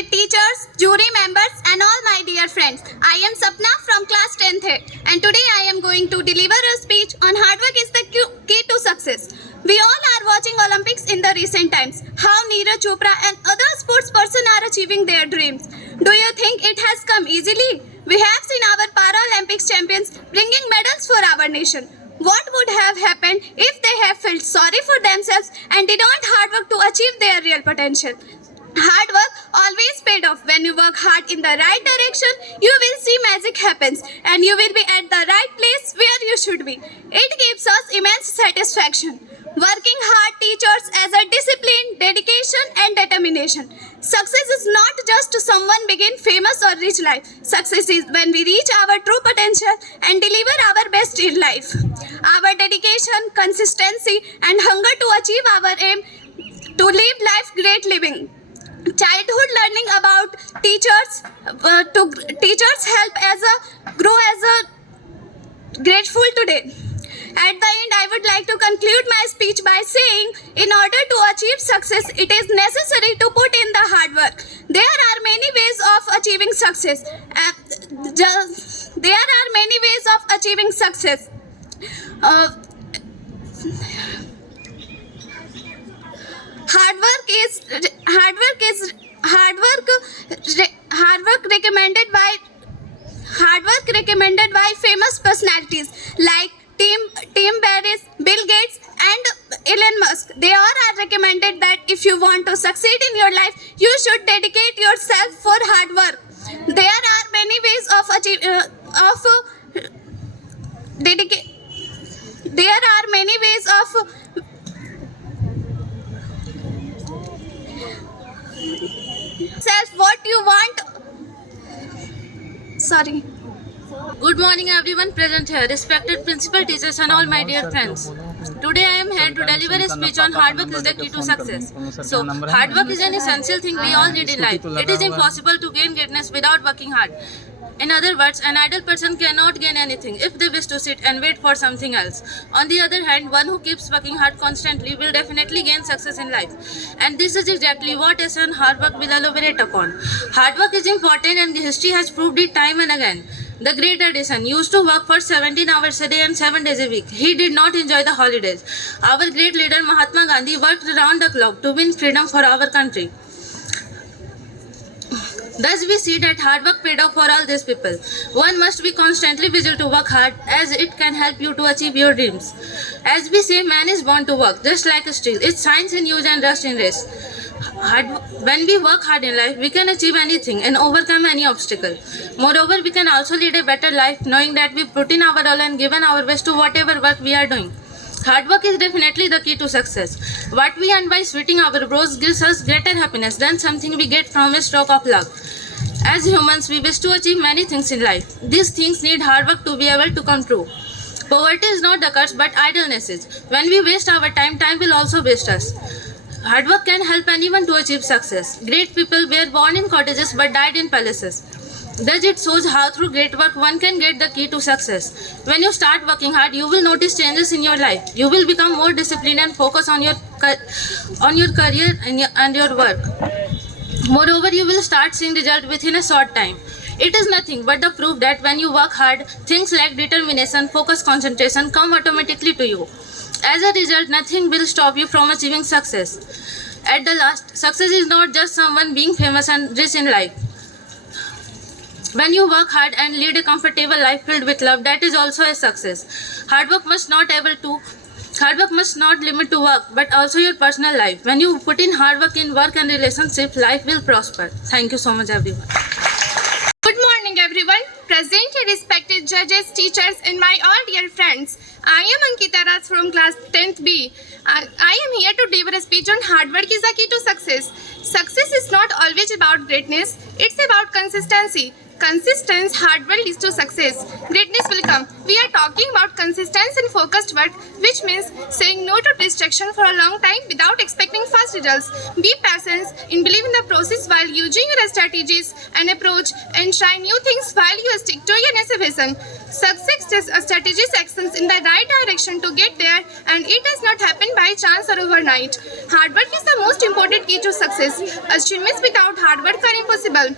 respected teachers, jury members and all my dear friends. I am Sapna from class 10th A, and today I am going to deliver a speech on hard work is the key to success. We all are watching Olympics in the recent times, how Neeraj Chopra and other sports person are achieving their dreams. Do you think it has come easily? We have seen our Paralympics champions bringing medals for our nation. What would have happened if they have felt sorry for themselves and did not hard work to achieve their real potential? Hard work always paid off. When you work hard in the right direction, you will see magic happens and you will be at the right place where you should be. It gives us immense satisfaction. Working hard teaches as a discipline, dedication and determination. Success is not just to someone begin famous or rich life. Success is when we reach our true potential and deliver our best in life. Our dedication, consistency and hunger to achieve our aim to live life great living. Childhood learning about teachers help as a grow as a grateful today. At the end, I would like to conclude my speech by saying, in order to achieve success, it is necessary to put in the hard work. There are many ways of achieving success. There are many ways of achieving success. Hard work recommended by famous personalities like Tim Ferriss, Bill Gates and Elon Musk. They all are recommended that if you want to succeed in your life, you should dedicate yourself for hard work. There are many ways self what you want. Sorry. Good morning everyone present here, respected principal, teachers and all my dear friends. Today I am here to deliver a speech on hard work is the key to success. So, hard work is an essential thing we all need in life. It is impossible to gain greatness without working hard. In other words, an idle person cannot gain anything if they wish to sit and wait for something else. On the other hand, one who keeps working hard constantly will definitely gain success in life. And this is exactly what lesson hard work will elaborate upon. Hard work is important and history has proved it time and again. The great Edison used to work for 17 hours a day and 7 days a week. He did not enjoy the holidays. Our great leader Mahatma Gandhi worked around the clock to win freedom for our country. Thus we see that hard work paid off for all these people. One must be constantly vigilant to work hard as it can help you to achieve your dreams. As we say, man is born to work, just like a steel. It shines in use and rust in rest. When we work hard in life, we can achieve anything and overcome any obstacle. Moreover, we can also lead a better life knowing that we put in our all and given our best to whatever work we are doing. Hard work is definitely the key to success. What we earn by sweating our brows gives us greater happiness than something we get from a stroke of luck. As humans, we wish to achieve many things in life. These things need hard work to be able to come true. Poverty is not the curse, but idleness is. When we waste our time, time will also waste us. Hard work can help anyone to achieve success. Great people were born in cottages but died in palaces. Thus it shows how through great work one can get the key to success. When you start working hard, you will notice changes in your life. You will become more disciplined and focus on your career and your work. Moreover, you will start seeing results within a short time. It is nothing but the proof that when you work hard, things like determination, focus, concentration come automatically to you. As a result, nothing will stop you from achieving success. At the last, success is not just someone being famous and rich in life. When you work hard and lead a comfortable life filled with love, that is also a success. Hard work must not limit to work, but also your personal life. When you put in hard work in work and relationships, life will prosper. Thank you so much, everyone. Good morning, everyone. Present, respected judges, teachers, and my all dear friends. I am Ankita Raj from class 10th B. I am here to deliver a speech on hard work is the key to success. Success is not always about greatness. It's about consistency. Consistent hard work leads to success. Greatness will come. We are talking about consistent and focused work, which means saying no to distraction for a long time without expecting fast results. Be patient in believing the process while using your strategies and approach, and try new things while you stick to your initial vision. Success is a strategic actions in the right direction to get there, and it does not happen by chance or overnight. Hard work is the most important key to success. Achievements without hard work are impossible.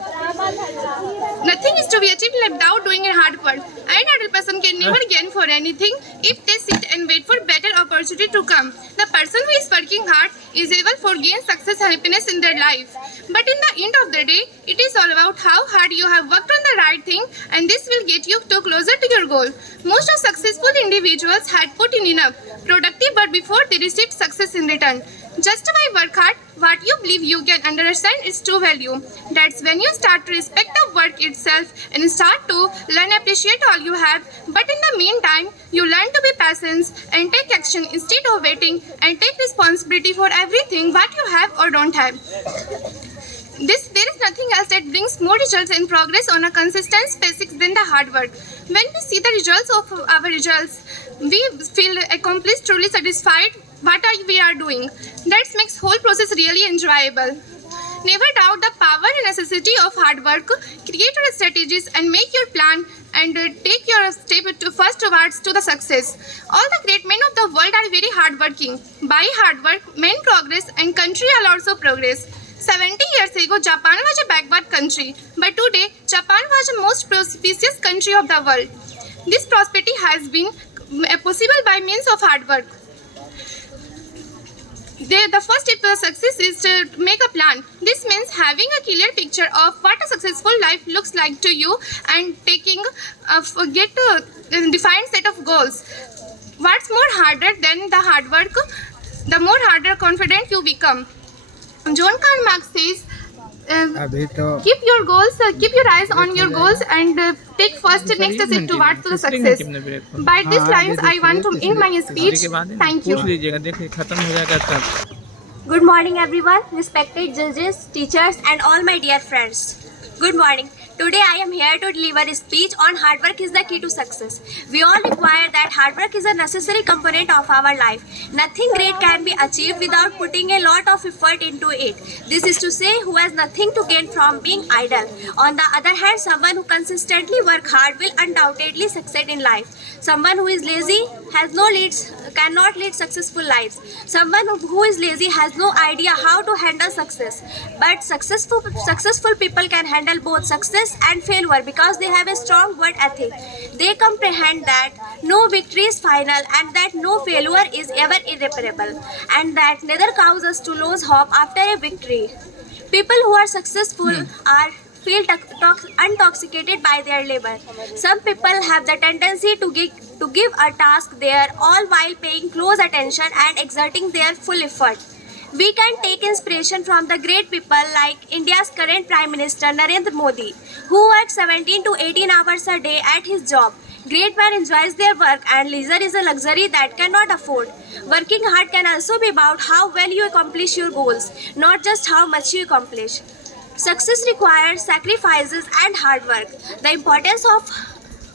Nothing is to be achieved without doing a hard work. An adult person can never gain for anything if they sit and wait for better opportunity to come. The person who is working hard is able to gain success and happiness in their life. But in the end of the day, it is all about how hard you have worked on the right thing, and this will get you to closer to your goal. Most of successful individuals had put in enough productive work before they received success in return. Just by work hard, what you believe you can understand its true value. That's when you start to respect the work itself and start to learn appreciate all you have. But in the meantime, you learn to be patient and take action instead of waiting, and take responsibility for everything what you have or don't have. There is nothing else that brings more results and progress on a consistent basis than the hard work. When we see the results of our results, we feel accomplished, truly satisfied we are doing. That makes whole process really enjoyable. Never doubt the power and necessity of hard work. Create your strategies and make your plan, and take your step first towards to the success. All the great men of the world are very hardworking. By hard work, men progress and country will also progress. 70 years ago, Japan was a backward country, but today, Japan was the most prosperous country of the world. This prosperity has been possible by means of hard work. The first step to success is to make a plan. This means having a clear picture of what a successful life looks like to you, and taking get a defined set of goals. What's more harder than the hard work? The more harder confident you become. John Karl Marx says, keep your eyes on your goals, and take first next step towards the success. By these lines, I want to end my speech. Thank you. Good morning, everyone, respected judges, teachers, and all my dear friends. Good morning. Today I am here to deliver a speech on hard work is the key to success. We all require that hard work is a necessary component of our life. Nothing great can be achieved without putting a lot of effort into it. This is to say, who has nothing to gain from being idle. On the other hand, someone who consistently works hard will undoubtedly succeed in life. Someone who is lazy cannot lead successful lives. Someone who is lazy has no idea how to handle success. But successful people can handle both success and failure because they have a strong work ethic. They comprehend that no victory is final, and that no failure is ever irreparable, and that neither causes us to lose hope after a victory. People who are successful feel intoxicated by their labor. Some people have the tendency to give a task their all while paying close attention and exerting their full effort. We can take inspiration from the great people like India's current Prime Minister Narendra Modi, who works 17 to 18 hours a day at his job. Great man enjoys their work, and leisure is a luxury that cannot afford. Working hard can also be about how well you accomplish your goals, not just how much you accomplish. Success requires sacrifices and hard work. The importance of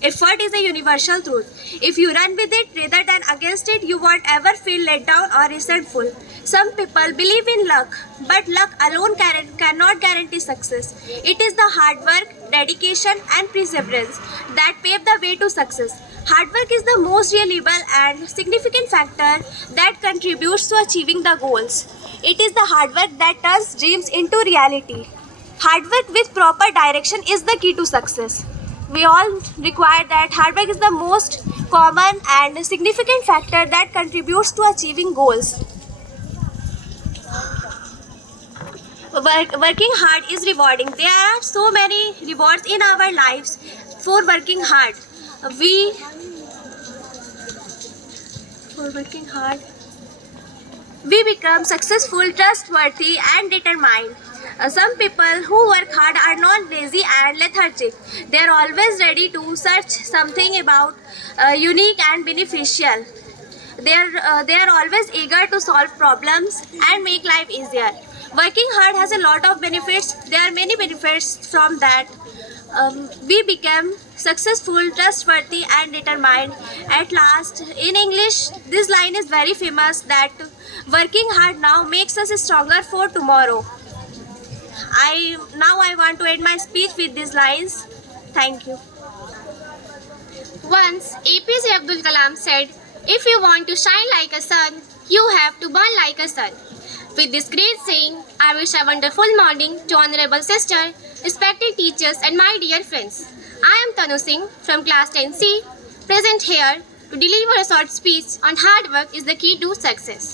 effort is a universal truth. If you run with it rather than against it, you won't ever feel let down or resentful. Some people believe in luck, but luck alone cannot guarantee success. It is the hard work, dedication, and perseverance that pave the way to success. Hard work is the most reliable and significant factor that contributes to achieving the goals. It is the hard work that turns dreams into reality. Hard work with proper direction is the key to success. We all require that hard work is the most common and significant factor that contributes to achieving goals. Working hard is rewarding. There are so many rewards in our lives for working hard. We become successful, trustworthy, and determined. Some people who work hard are not lazy and lethargic. They are always ready to search something about unique and beneficial. They are always eager to solve problems and make life easier. Working hard has a lot of benefits. There are many benefits from that. We became successful, trustworthy, and determined. At last, in English, this line is very famous that working hard now makes us stronger for tomorrow. I want to end my speech with these lines. Thank you. Once APJ Abdul Kalam said, "If you want to shine like a sun, you have to burn like a sun." With this great saying, I wish a wonderful morning to Honorable Sister, respected teachers, and my dear friends. I am Tanu Singh from Class 10C, present here to deliver a short speech on hard work is the key to success.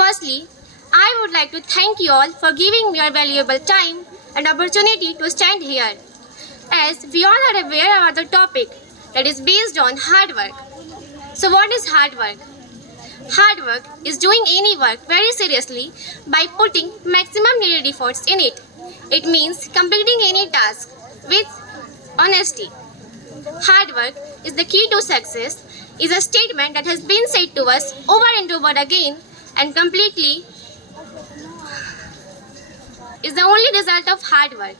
Firstly, I would like to thank you all for giving me your valuable time and opportunity to stand here. As we all are aware about the topic that is based on hard work. So what is hard work? Hard work is doing any work very seriously by putting maximum needed efforts in it. It means completing any task with honesty. Hard work is the key to success is a statement that has been said to us over and over again and completely is the only result of hard work.